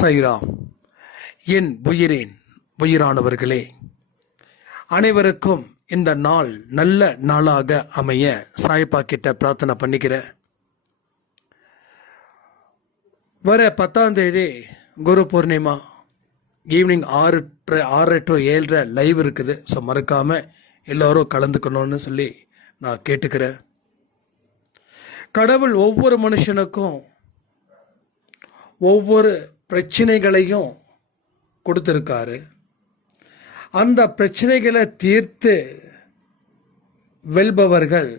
சைராம் என் உயிரேன் உயிரானவர்களே. அனைவருக்கும் இந்த நாள் நல்ல நாளாக அமைய சாய்ப்பா கிட்ட பிரார்த்தனை பண்ணிக்கிறேன். வர பத்தாம் தேதி குரு பூர்ணிமா ஈவினிங் ஆறு டு- ஆறு டு ஏழரை லைவ் இருக்குது. ஸோ மறக்காம எல்லோரும் கலந்துக்கணும்னு சொல்லி நான் கேட்டுக்கிறேன். கடவுள் ஒவ்வொரு மனுஷனுக்கும் ஒவ்வொரு பிரச்சனைகளையும் கொடுத்துருக்காரு. அந்த பிரச்சனைகளை தீர்த்து வெல்பவர்கள்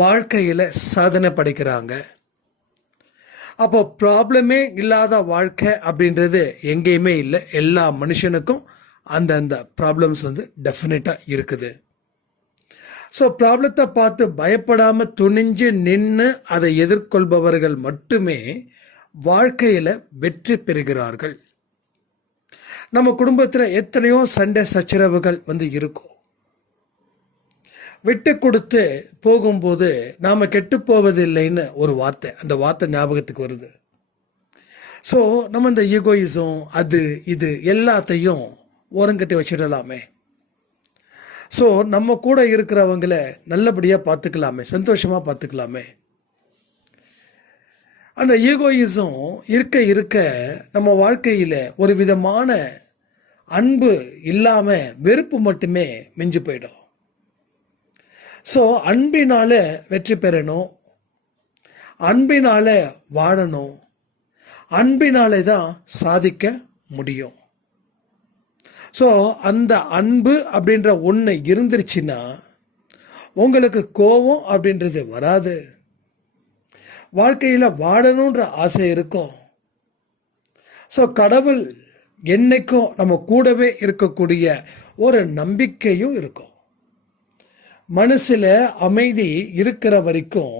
வாழ்க்கையில் சாதனை படைக்கிறாங்க. அப்போ ப்ராப்ளமே இல்லாத வாழ்க்கை அப்படின்றது எங்கேயுமே இல்லை. எல்லா மனுஷனுக்கும் அந்தந்த ப்ராப்ளம்ஸ் வந்து டெஃபினட்டாக இருக்குது. ஸோ ப்ராப்ளத்தை பார்த்து பயப்படாமல் துணிஞ்சு நின்று அதை எதிர்கொள்பவர்கள் மட்டுமே வாழ்க்கையில் வெற்றி பெறுகிறார்கள். நம்ம குடும்பத்தில் எத்தனையோ சண்டை சச்சரவுகள் வந்து இருக்கும். விட்டு கொடுத்து போகும்போது நாம் கெட்டு போவதில்லைன்னு ஒரு வார்த்தை அந்த வார்த்தை ஞாபகத்துக்கு வருது. ஸோ நம்ம இந்த ஈகோயிசம் அது இது எல்லாத்தையும் ஓரங்கட்டி வச்சிடலாமே. ஸோ நம்ம கூட இருக்கிறவங்கள நல்லபடியாக பார்த்துக்கலாமே சந்தோஷமாக பார்த்துக்கலாமே. அந்த ஈகோயிசம் இருக்க இருக்க நம்ம வாழ்க்கையில் ஒரு விதமான அன்பு இல்லாமல் வெறுப்பு மட்டுமே மிஞ்சு போயிடும். ஸோ அன்பினால் வெற்றி பெறணும். அன்பினால் வாழணும். அன்பினாலே தான் சாதிக்க முடியும். ஸோ அந்த அன்பு அப்படின்ற ஒன்று இருந்துருச்சுன்னா உங்களுக்கு கோபம் அப்படின்றது வராது. வாழ்க்கையில் வாழணுன்ற ஆசை இருக்கும். ஸோ கடவுள் என்னைக்கும் நம்ம கூடவே இருக்கக்கூடிய ஒரு நம்பிக்கையும் இருக்கும். மனசில் அமைதி இருக்கிற வரைக்கும்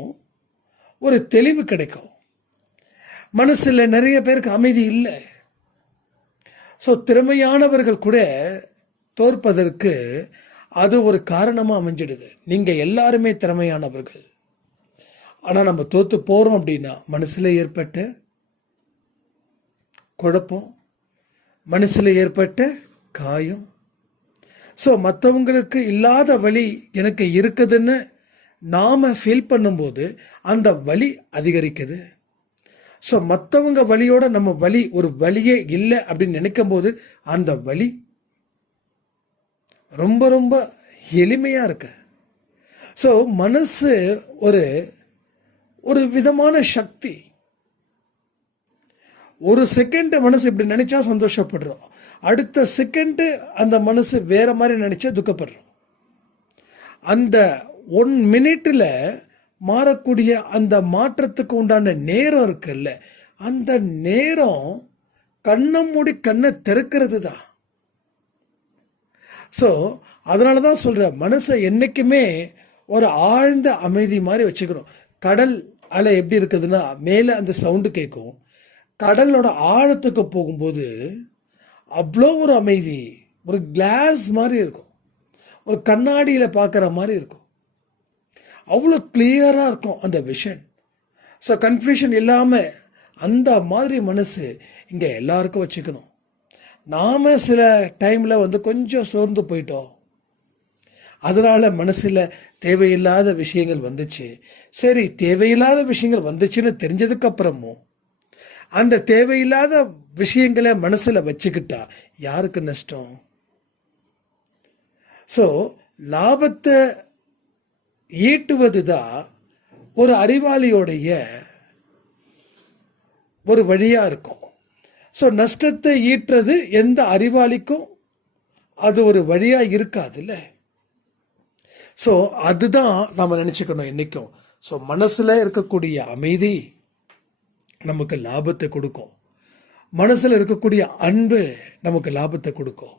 ஒரு தெளிவு கிடைக்கும். மனசில் நிறைய பேருக்கு அமைதி இல்லை. ஸோ திறமையானவர்கள் கூட தோற்பதற்கு அது ஒரு காரணமாக அமைஞ்சிடுது. நீங்கள் எல்லாருமே திறமையானவர்கள். ஆனால் நம்ம தோற்று போகிறோம் அப்படின்னா மனசில் ஏற்பட்ட குழப்பம் மனசில் ஏற்பட்ட காயம். ஸோ மற்றவங்களுக்கு இல்லாத வலி எனக்கு இருக்குதுன்னு நாம் ஃபீல் பண்ணும்போது அந்த வலி அதிகரிக்குது. ஸோ மற்றவங்க வழியோட நம்ம வழி ஒரு வழியே இல்லை அப்படின்னு நினைக்கும் போது அந்த வலி ரொம்ப ரொம்ப எளிமையாக இருக்கு. ஸோ மனசு ஒரு ஒரு விதமான சக்தி. ஒரு செகண்ட் மனசு இப்படி நினைச்சா சந்தோஷப்படுறோம். அடுத்த செகண்டு அந்த மனசு வேற மாதிரி நினைச்சா துக்கப்படுறோம். அந்த ஒன் மினிட்ல மாறக்கூடிய அந்த மாற்றத்துக்கு உண்டான நேரம் இருக்குல்ல அந்த நேரம் கண்ணை மூடி கண்ணை திறக்கிறது தான் ஸோ அதனால தான் சொல்கிறேன் மனசை என்றைக்குமே ஒரு ஆழ்ந்த அமைதி மாதிரி வச்சுக்கணும். கடல் அலை எப்படி இருக்குதுன்னா மேலே அந்த சவுண்டு கேட்கும். கடலோட ஆழத்துக்கு போகும்போது அவ்வளோ ஒரு அமைதி ஒரு கிளாஸ் மாதிரி இருக்கும். ஒரு கண்ணாடியில் பார்க்குற மாதிரி இருக்கும். அவ்வளோ கிளியராக இருக்கும் அந்த விஷன் ஸோ கன்ஃபியூஷன் இல்லாமல் அந்த மாதிரி மனசு இங்கே எல்லாருக்கும் வச்சுக்கணும். நாம் சில டைமில் வந்து கொஞ்சம் சோர்ந்து போயிட்டோம். அதனால் மனசில் தேவையில்லாத விஷயங்கள் வந்துச்சு. சரி தேவையில்லாத விஷயங்கள் வந்துச்சுன்னு தெரிஞ்சதுக்கப்புறமும் அந்த தேவையில்லாத விஷயங்களை மனசில் வச்சுக்கிட்டா யாருக்கு நஷ்டம்? ஸோ லாபத்தை ஈட்டுவது தான் ஒரு அறிவாளியோடைய ஒரு வழியாக இருக்கும். ஸோ நஷ்டத்தை ஈட்டுறது எந்த அறிவாளிக்கும் அது ஒரு வழியாக இருக்காதுல்ல? ஸோ அதுதான் நம்ம நினச்சிக்கணும் என்றைக்கும் ஸோ மனசில் இருக்கக்கூடிய அமைதி நமக்கு லாபத்தை கொடுக்கும். மனசில் இருக்கக்கூடிய அன்பு நமக்கு லாபத்தை கொடுக்கும்.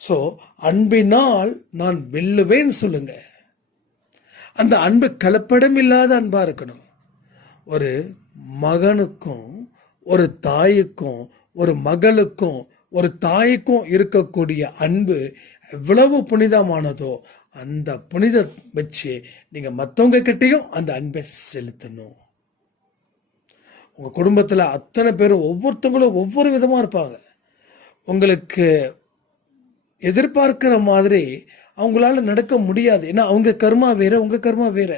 ஸோ அன்பினால் நான் வெல்லுவேன்னு சொல்லுங்க. அந்த அன்பு கலப்படம் இல்லாத அன்பாக இருக்கணும். ஒரு மகனுக்கும் ஒரு தாய்க்கும் ஒரு மகளுக்கும் ஒரு தாய்க்கும் இருக்கக்கூடிய அன்பு எவ்வளவு புனிதமானதோ அந்த புனிதம் வச்சு நீங்கள் மற்றவங்க கிட்டேயும் அந்த அன்பை செலுத்தணும். உங்கள் குடும்பத்தில் அத்தனை பேரும் ஒவ்வொருத்தவங்களும் ஒவ்வொரு விதமாக இருப்பாங்க. உங்களுக்கு எதிர்பார்க்கிற மாதிரி அவங்களால நடக்க முடியாது. ஏன்னா அவங்க கர்மா வேற உங்கள் கர்மா வேற.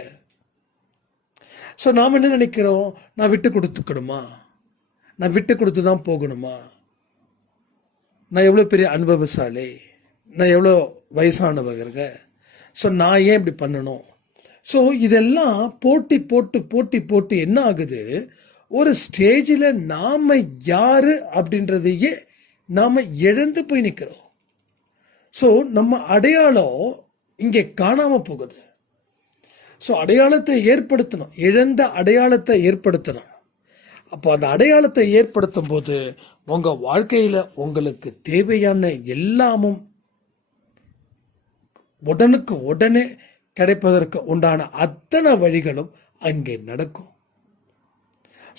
ஸோ நாம் என்ன நினைக்கிறோம்? நான் விட்டு கொடுத்துக்கணுமா? நான் விட்டு கொடுத்து தான் போகணுமா? நான் எவ்வளோ பெரிய அனுபவசாலி? நான் எவ்வளோ வயசானவங்க ஸோ நான் ஏன் இப்படி பண்ணணும்? ஸோ இதெல்லாம் போட்டி போட்டு போட்டி போட்டு என்ன ஆகுது? ஒரு ஸ்டேஜில் நாம் யார் அப்படின்றதையே நாம் இழந்து போய் நிற்கிறோம் ஸோ நம்ம அடையாளம் இங்கே காணாமல் போகுது. ஸோ அடையாளத்தை ஏற்படுத்தணும். இழந்த அடையாளத்தை ஏற்படுத்தணும். அப்போ அந்த அடையாளத்தை ஏற்படுத்தும் போது உங்கள் வாழ்க்கையில் உங்களுக்கு தேவையான எல்லாமும் உடனுக்கு உடனே கிடைப்பதற்கு உண்டான அத்தனை வழிகளும் அங்கே நடக்கும்.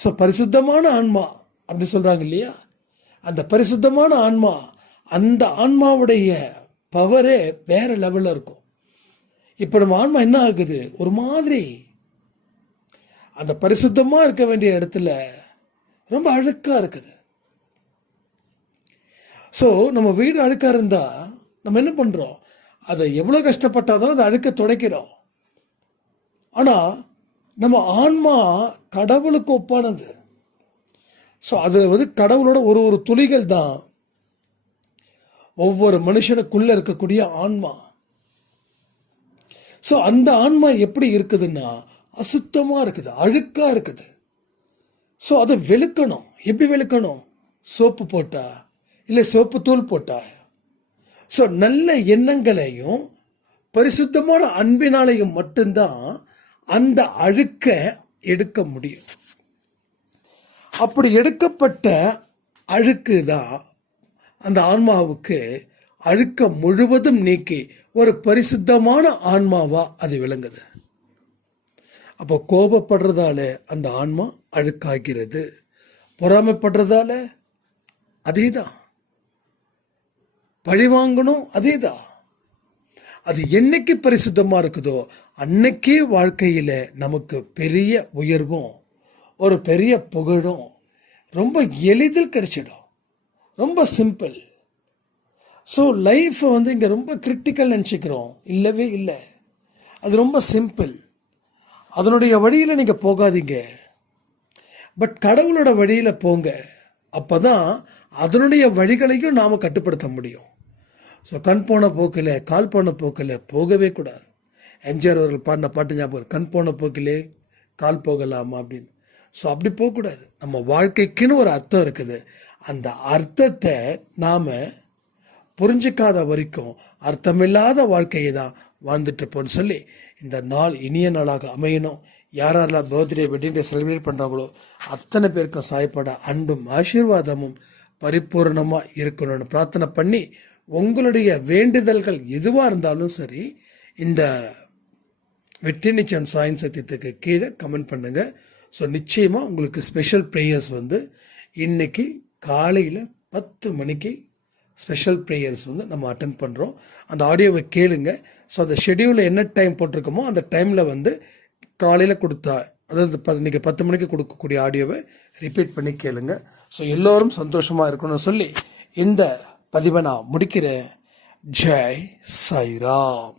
ஸோ பரிசுத்தமான ஆன்மா அப்படி சொல்கிறாங்க இல்லையா? அந்த பரிசுத்தமான ஆன்மா அந்த ஆன்மாவுடைய பவரே வேற லெவலில் இருக்கும். இப்போ நம்ம ஆன்மா என்ன ஆகுது? ஒரு மாதிரி. அந்த பரிசுத்தமாக இருக்க வேண்டிய இடத்துல ரொம்ப அழுக்காக இருக்குது. ஸோ நம்ம வீடு அழுக்காக இருந்தால் நம்ம என்ன பண்ணுறோம் அதை எவ்வளோ கஷ்டப்பட்டாலும் அதை அழுக்க துடைக்கிறோம். ஆனால் நம்ம ஆன்மா கடவுளுக்கு ஒப்பானது. ஸோ அதில் வந்து கடவுளோட ஒரு ஒரு துளிகள் தான் ஒவ்வொரு மனுஷனுக்குள்ளே இருக்கக்கூடிய ஆன்மா. ஸோ அந்த ஆன்மா எப்படி இருக்குதுன்னா அசுத்தமாக இருக்குது அழுக்காக இருக்குது. ஸோ அதை வெளுக்கணும். எப்படி வெளுக்கணும்? சோப்பு போட்டா இல்லை சோப்பு தூள் போட்டா ஸோ நல்ல எண்ணங்களையும் பரிசுத்தமான அன்பினாலையும் மட்டும்தான் அந்த அழுக்க எடுக்க முடியும். அப்படி எடுக்கப்பட்ட அழுக்கு தான் அந்த ஆன்மாவுக்கு அழுக்க முழுவதும் நீக்கி ஒரு பரிசுத்தமான ஆன்மாவா அது விளங்குது. அப்போ கோபப்படுறதால அந்த ஆன்மா அழுக்காகிறது. பொறாமைப்படுறதால அதே தான் பழிவாங்கணும் அதே தான் அது என்னைக்கு பரிசுத்தமாக இருக்குதோ அன்னைக்கே வாழ்க்கையில் நமக்கு பெரிய உயர்வும் ஒரு பெரிய புகழும் ரொம்ப எளிதில் கிடைச்சிடும். ரொம்ப சிம்பிள் ஸோ லைஃப்பை வந்து இங்கே ரொம்ப கிரிட்டிக்கல் நினச்சிக்கிறோம். இல்லவே இல்லை. அது ரொம்ப சிம்பிள் அதனுடைய வழியில் நீங்கள் போகாதீங்க. பட் கடவுளோட வழியில் போங்க. அப்போ தான் அதனுடைய வழிகளையும் நாம் கட்டுப்படுத்த முடியும். ஸோ கண் போன போக்கில் கால் போன போக்கில் போகவே கூடாது. எம்ஜிஆர் அவர்கள் பாடின பாட்டு ஞாபகம் கண் போன போக்கிலே கால் போகலாமா அப்படின்னு. ஸோ அப்படி போகக்கூடாது. நம்ம வாழ்க்கைக்குன்னு ஒரு அர்த்தம் இருக்குது. அந்த அர்த்தத்தை நாம் புரிஞ்சிக்காத வரைக்கும் அர்த்தமில்லாத வாழ்க்கையை தான் வாழ்ந்துட்டு இருப்போம்னு சொல்லி இந்த நாள் இனிய நாளாக அமையணும். யார் யாரெல்லாம் பர்த்டே வெட்டிங் டே செலிப்ரேட் பண்ணுறாங்களோ அத்தனை பேருக்கும் சாயப்பட அன்பும் ஆசீர்வாதமும் பரிபூர்ணமாக இருக்கணும்னு பிரார்த்தனை பண்ணி உங்களுடைய வேண்டுதல்கள் எதுவாக இருந்தாலும் சரி இந்த வெற்றி நிச்சயம் சாயின் சத்தியத்துக்கு கீழே கமெண்ட் பண்ணுங்கள் ஸோ நிச்சயமாக உங்களுக்கு ஸ்பெஷல் ப்ரேயர்ஸ் வந்து இன்னைக்கு காலையில் பத்து மணிக்கு ஸ்பெஷல் ப்ரேயர்ஸ் வந்து நம்ம அட்டன் பண்ணுறோம் அந்த ஆடியோவை கேளுங்க. ஸோ அந்த ஷெடியூலில் என்ன டைம் போட்டிருக்கோமோ அந்த டைமில் வந்து காலையில் கொடுத்தா அதாவது ப இன்றைக்கி பத்து மணிக்கு கொடுக்கக்கூடிய ஆடியோவை ரிப்பீட் பண்ணி கேளுங்க. ஸோ எல்லோரும் சந்தோஷமாக இருக்கணும்னு சொல்லி இந்த பதிவை நான் முடிக்கிறேன். ஜெய் சாய்ராம்.